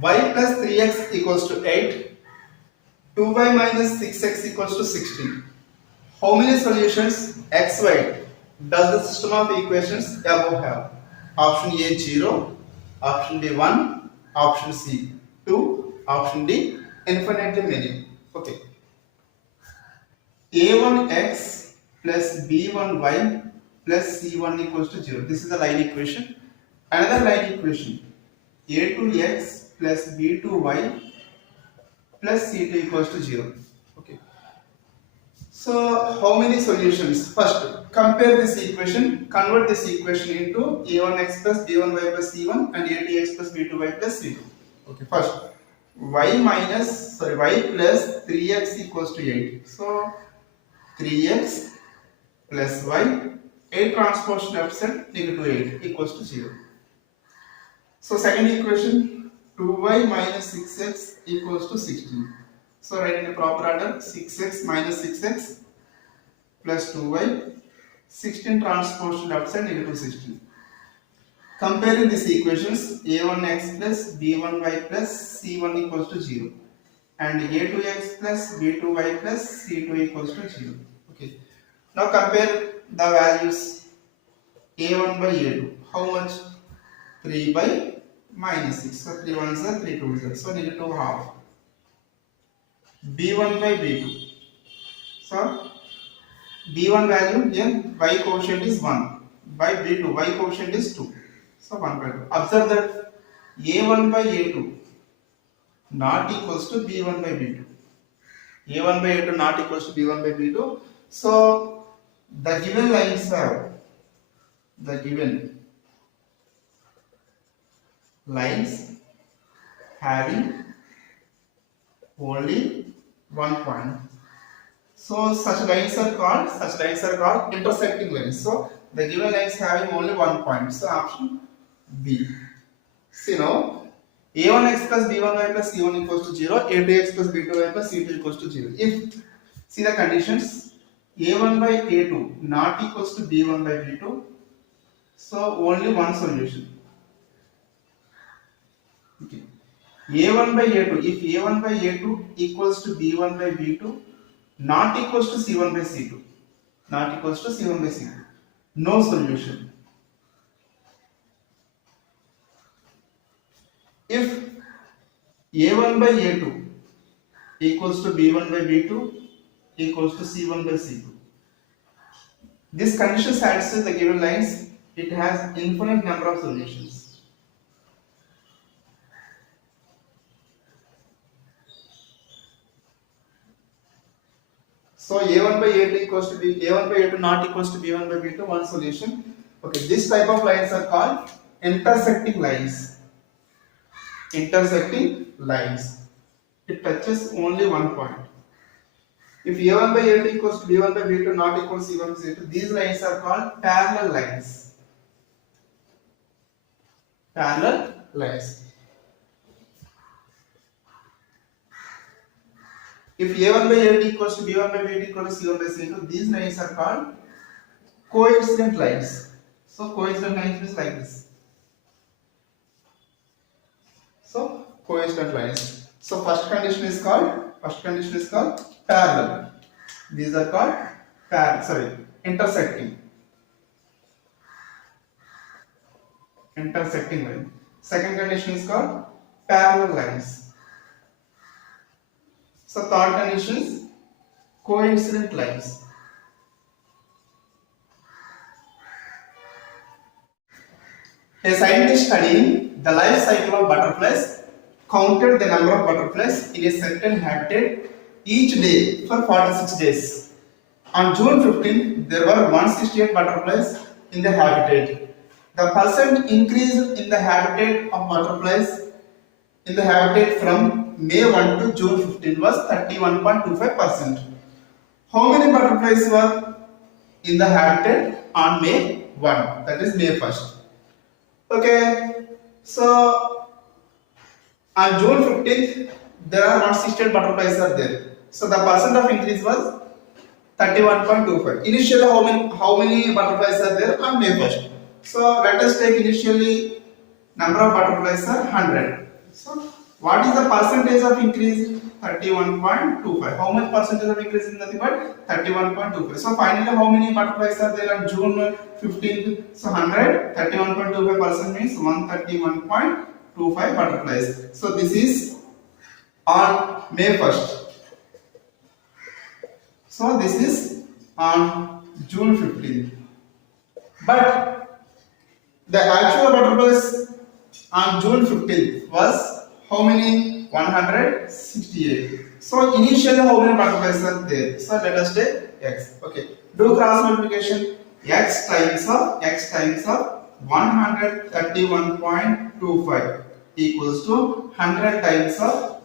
y plus 3x equals to 8, 2y minus 6x equals to 16. How many solutions xy does the system of equations above have? Option A 0, option B 1, option C 2, option D infinitely many. Okay. A1x plus B1y plus C1 equals to 0. This is the line equation. Another line equation, A2x plus B2y plus C2 equals to 0. Okay. So how many solutions? First, compare this equation, convert this equation into A1x plus B1y plus C1 and A2x plus B2y plus C2. Okay, first, y plus 3x equals to 8. So 3x plus y, 8 transpose left side, negative 8 equals to 0. So second equation, 2y minus 6x equals to 16. So write in the proper order, 6x minus 6x plus 2y, 16 transpose left side, negative 16. Comparing these equations, a1x plus b1y plus c1 equals to 0 and a2x plus b2y plus c2 equals to 0. Okay. Now compare the values a1 by a2. How much? 3 by minus 6. So 3 ones are 3 twos are. So negative half. b1 by b2. So b1 value here y quotient is 1. By b2 y quotient is 2. So 1 by 2. Observe that a1 by a2 not equals to b1 by b2. a1 by a2 not equals to b1 by b2. So the given lines have having only 1 point. So such lines are called intersecting lines. So the given lines having only 1 point. So option B. See now, a1x plus b1y plus c1 equals to 0, a2x plus b2y plus c2 equals to 0. If see the conditions, a1 by a2 not equals to b1 by b2, so only one solution. Okay. a1 by a2, if a1 by a2 equals to b1 by b2, not equals to c1 by c2, not equals to c1 by c2, no solution. If a1 by a2 equals to b1 by b2 equals to c1 by c2, this condition satisfies the given lines. It has infinite number of solutions. So a1 by a2 equals to a1 by a2 not equals to b1 by b2, one solution. Okay, this type of lines are called intersecting lines. Intersecting lines. It touches only one point. If a1 by a2 equals to b1 by b2 not equals to c1 by c2, these lines are called parallel lines. Parallel lines. If a1 by a2 equals to b1 by b2 equals to c1 by c2, these lines are called coincident lines. So coincident lines is like this. So coincident lines. So first condition is called parallel. These are called intersecting line. Second condition is called parallel lines. So third condition is coincident lines. A scientist studying the life cycle of butterflies counted the number of butterflies in a certain habitat each day for 46 days. On June 15, there were 168 butterflies in the habitat. The percent increase in the habitat of butterflies in the habitat from May 1 to June 15 was 31.25%. How many butterflies were in the habitat on May 1? That is May 1st. Okay, so on June 15th, there are 168 butterflies are there. So the percent of increase was 31.25. Initially, how many butterflies are there on May 1st? So let us take initially number of butterflies are 100. So What is the percentage of increase? 31.25. How much percentage of increase is nothing but 31.25. So finally, how many butterflies are there on June 15th? So 100, 31.25% means 131.25 butterflies. So this is on May 1st. So this is on June 15th. But the actual butterflies on June 15th was how many? 168. So initially how many butterflies are there? So let us take x. Okay. Do cross multiplication. X times of 131.25 equals to 100 times of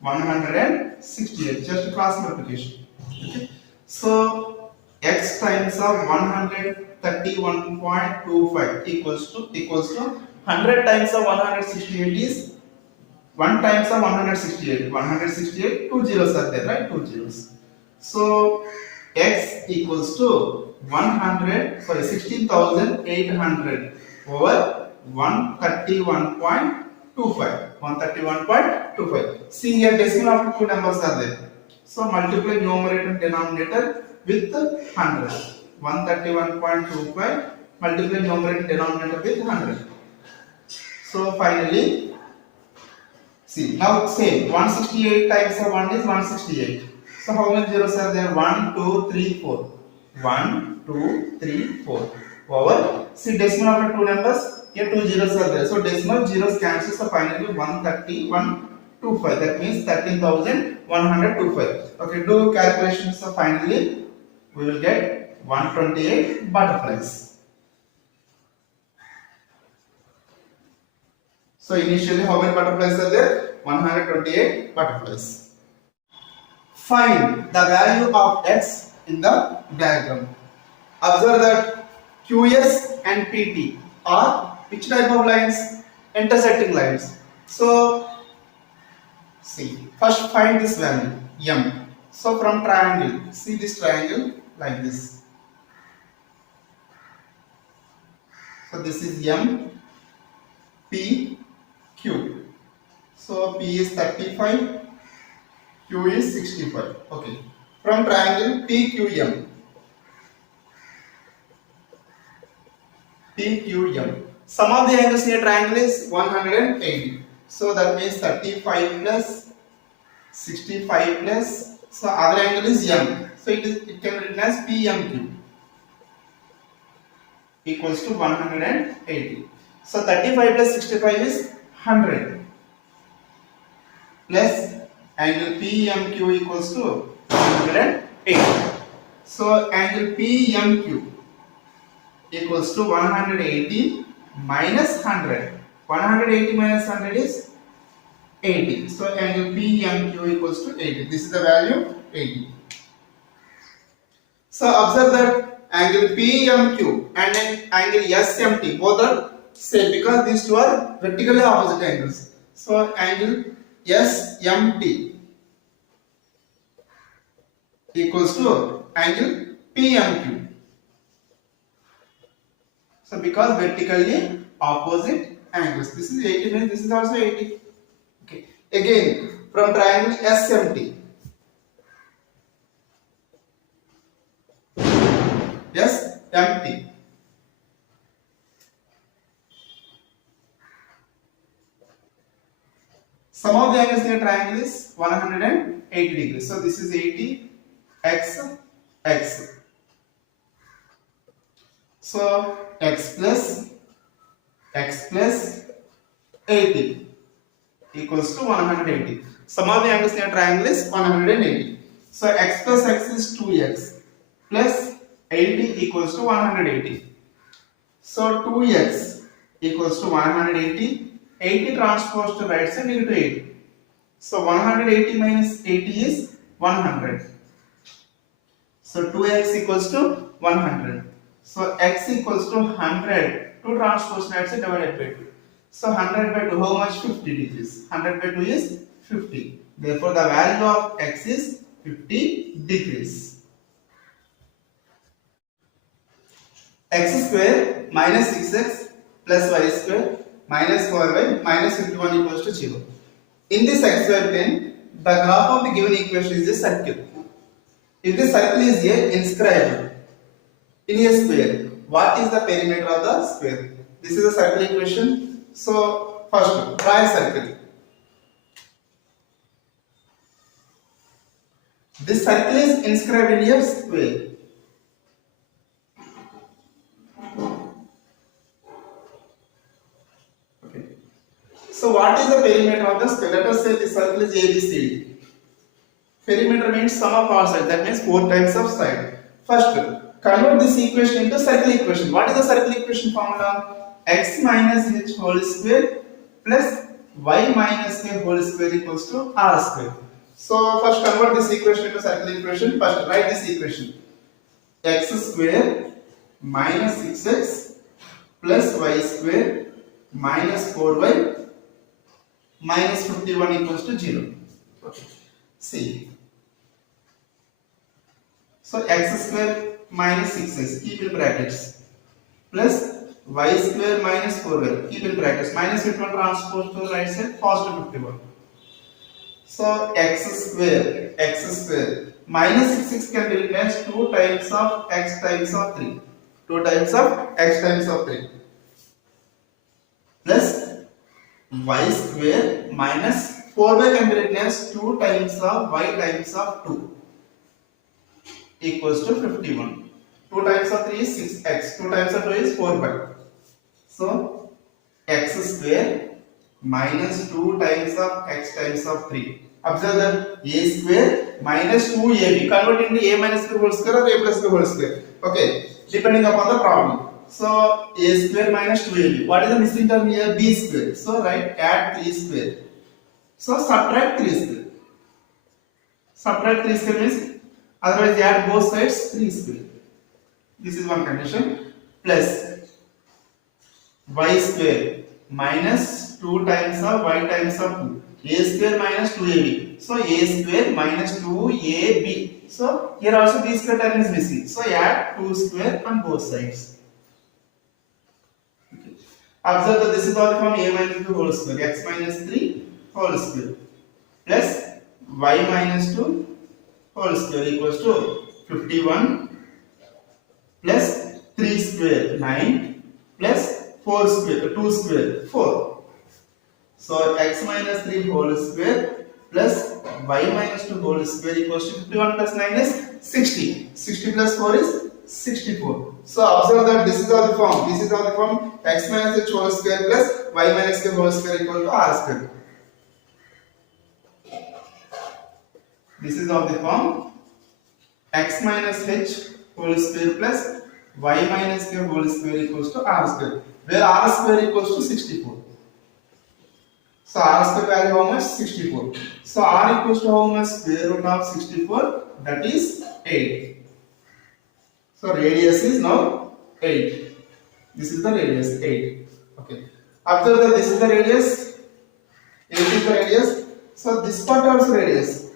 168. Just cross multiplication. Okay. So x times of 131.25 equals to 100 times of 168 is 1 times of 168. 168, 2 zeros are there, right? 2 zeros. So x equals to 16,800 over 131.25. 131.25. See here, decimal after two numbers are there. So multiply numerator and denominator with 100. 131.25 multiply numerator and denominator with 100. So finally, see, now same, 168 times of 1 is 168. So how many zeros are there? 1, 2, 3, 4. 1, 2, 3, 4. Over, see decimal after two numbers, here 2 zeros are there. So decimal zeros cancel, so finally 131.25. That means 13,125. Okay, do calculations, so finally we will get 128 butterflies. So initially how many butterflies are there? 128 butterflies. Find the value of x in the diagram. Observe that QS and PT are which type of lines? Intersecting lines. So see, first find this value M. So from triangle, see this triangle like this. So this is M, P, Q. So P is 35, Q is 65. Okay. From triangle PQM. PQM. Sum of the angles in a triangle is 180. So that means 35 plus 65 plus. So other angle is M. So it can be written as PMQ equals to 180. So 35 plus 65 is 100 plus angle PMQ equals to 180. So angle PMQ equals to 180 minus 100. 180 minus 100 is 80. So angle PMQ equals to 80. This is the value 80. So observe that angle PMQ and angle SMT both are same because these two are vertically opposite angles. So angle SMT equals to angle PMQ. So because vertically opposite angles, this is 80 means this is also 80. Okay. Again from triangle SMT. SMT. Sum of the angles in a triangle is 180 degrees. So this is 80 x x. So x plus 80 equals to 180. Sum of the angles in a triangle is 180. So x plus x is 2x plus 80 equals to 180. So 2x equals to 180. 80 transposed to right side into 80. So 180 minus 80 is 100. So 2x equals to 100. So x equals to 100. 2 transpose right side divided by 2. So 100 by 2, how much? 50 degrees. 100 by 2 is 50. Therefore the value of x is 50 degrees. X square minus 6x plus y square minus 4y minus 51 equals to 0. In this xy plane, the graph of the given equation is a circle. If the circle is here inscribed in a square, what is the perimeter of the square? This is a circle equation. So first, draw a circle. This circle is inscribed in a square. Okay. So what is the perimeter of the square? Let us say the circle is ABCD. Perimeter means sum of all sides. That means 4 times of side. First, convert this equation into circle equation. What is the circle equation formula? X minus h whole square plus y minus k whole square equals to r square. So first convert this equation into circle equation. First write this equation. X square minus 6x plus y square minus 4y minus 51 equals to 0. Okay. See. So x square minus 6x, keep in brackets, plus y square minus 4y, keep in brackets, minus 51 transpose to the right side, positive 51. So x square minus 6x can be written as 2 times of x times of 3. 2 times of x times of 3. Plus y square minus 4y can be written as 2 times of y times of 2 equals to 51. 2 times of 3 is 6x. 2 times of 2 is 4y. So x square minus 2 times of x times of 3. Observe that a square minus 2ab. Convert into a minus b whole square or a plus b whole square. Okay, depending upon the problem. So a square minus 2ab. What is the missing term here? B square. So write add 3 square. So subtract 3 square. Subtract 3 square means otherwise add both sides 3 square. This is one condition. Plus y square minus 2 times of y times of 2. A square minus 2ab. So a square minus 2ab. So here also b square term is missing. So add 2 square on both sides. Okay. Observe that this is all from a minus 2 whole square. X minus 3 whole square plus y minus 2 whole square equals to 51 plus 3 square 9 plus 4 square 2 square 4. So x minus 3 whole square plus y minus 2 whole square equals to 51 plus 9 is 60. 60 plus 4 is 64. So observe that this is of the form. This is of the form x minus h whole square plus y minus k whole square equal to r square. This is of the form x minus h whole square plus y minus k whole square equals to r square, where r square equals to 64. So r square value how much? 64. So r equals to how much? Square root of 64, that is 8. So radius is now 8. This is the radius 8. Okay. Observe that this is the radius. 8 is the radius. So this part also radius.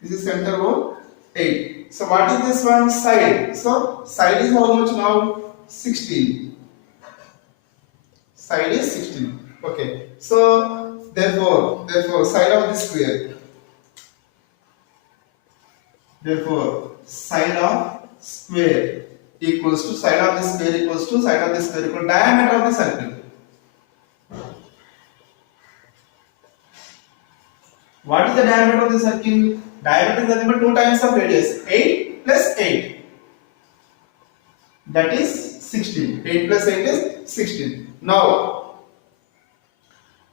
This is center hole 8. So what is this one? Side. So side is how much now? 16. Side is 16. Okay. So therefore side of the square. Therefore side of square equals to side of the square equals to side of the square equal to diameter of the circle. What is the diameter of the circle? Diameter is nothing but 2 times of radius. 8 plus 8. That is 16. 8 plus 8 is 16. Now,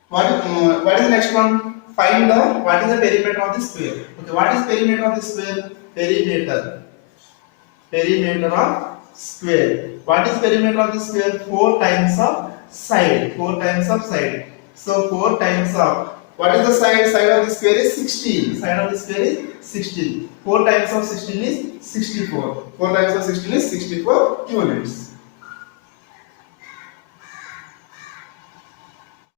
what is the next one? Find what is the perimeter of the square. Okay, what is perimeter of the square? Perimeter. Perimeter of square. What is perimeter of the square? 4 times of side. 4 times of side. So 4 times of, what is the side? Side of the square is 16. Side of the square is 16. 4 times of 16 is 64. 4 times of 16 is 64 units.